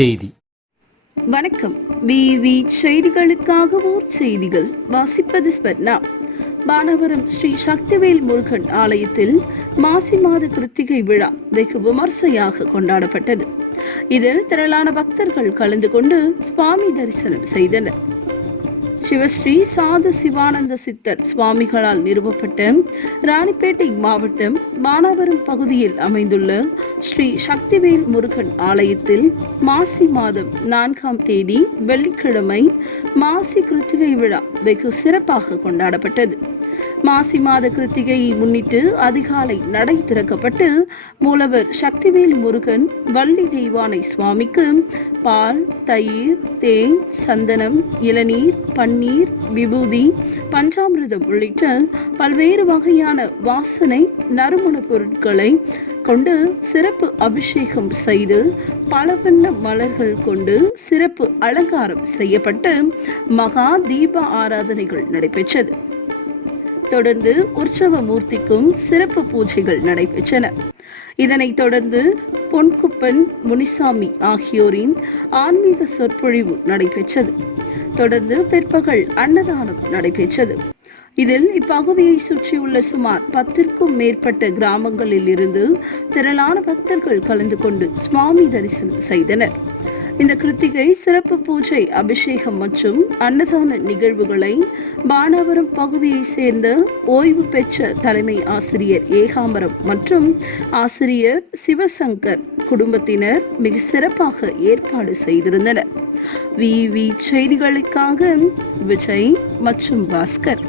செய்தி. வணக்கம். விவி செய்திகளுக்காக ஓர் செய்திகள் வாசிப்பது ஸ்வர்ணா. பானவரம் ஸ்ரீ சக்திவேல் முருகன் ஆலயத்தில் மாசி மாத கிருத்திகை விழா வெகு விமர்சையாக கொண்டாடப்பட்டது. இதில் திரளான பக்தர்கள் கலந்து கொண்டு சுவாமி தரிசனம் செய்தனர். சிவஸ்ரீ சாது சிவானந்த சித்தர் சுவாமிகளால் நிறுவப்பட்ட ராணிப்பேட்டை மாவட்டம் பானாவரம் பகுதியில் அமைந்துள்ள ஸ்ரீ சக்திவேல் முருகன் ஆலயத்தில் மாசி மாதம் 4ஆம் தேதி வெள்ளிக்கிழமை மாசி கிருத்திகை விழா வெகு சிறப்பாக கொண்டாடப்பட்டது. மாசி மாத கிருத்திகையை முன்னிட்டு அதிகாலை நடை திறக்கப்பட்டு மூலவர் சக்திவேல் முருகன் வள்ளி தெய்வானை சுவாமிக்கு பால், தயிர், தேன், சந்தனம், இளநீர், பன்னீர், விபூதி, பஞ்சாமிர்தம் உள்ளிட்ட பல்வேறு வகையான வாசனை நறுமண பொருட்களை கொண்டு சிறப்பு அபிஷேகம் செய்து பல வண்ண மலர்கள் கொண்டு சிறப்பு அலங்காரம் செய்யப்பட்டு மகா தீப ஆராதனைகள் நடைபெற்றது. தொடர்ந்து உற்சவ மூர்த்திக்கும் சிறப்பு பூஜைகள் நடைபெற்றன. இதனைத் தொடர்ந்து பொன்குப்பன் முனிசாமி ஆகியோரின் ஆன்மீக சொற்பொழிவு நடைபெற்றது. தொடர்ந்து பிற்பகல் அன்னதானம் நடைபெற்றது. இதில் இப்பகுதியை சுற்றியுள்ள சுமார் 10க்கும் மேற்பட்ட கிராமங்களில் இருந்து திரளான பக்தர்கள் கலந்து கொண்டு சுவாமி தரிசனம் செய்தனர். இந்த கிருத்திகை சிறப்பு பூஜை, அபிஷேகம் மற்றும் அன்னதான நிகழ்வுகளை பானாவரம் பகுதியை சேர்ந்த ஓய்வு பெற்ற தலைமை ஆசிரியர் ஏகாம்பரம் மற்றும் ஆசிரியர் சிவசங்கர் குடும்பத்தினர் மிக சிறப்பாக ஏற்பாடு செய்திருந்தனர். விவி செய்திகளுக்காக விஜய் மற்றும் பாஸ்கர்.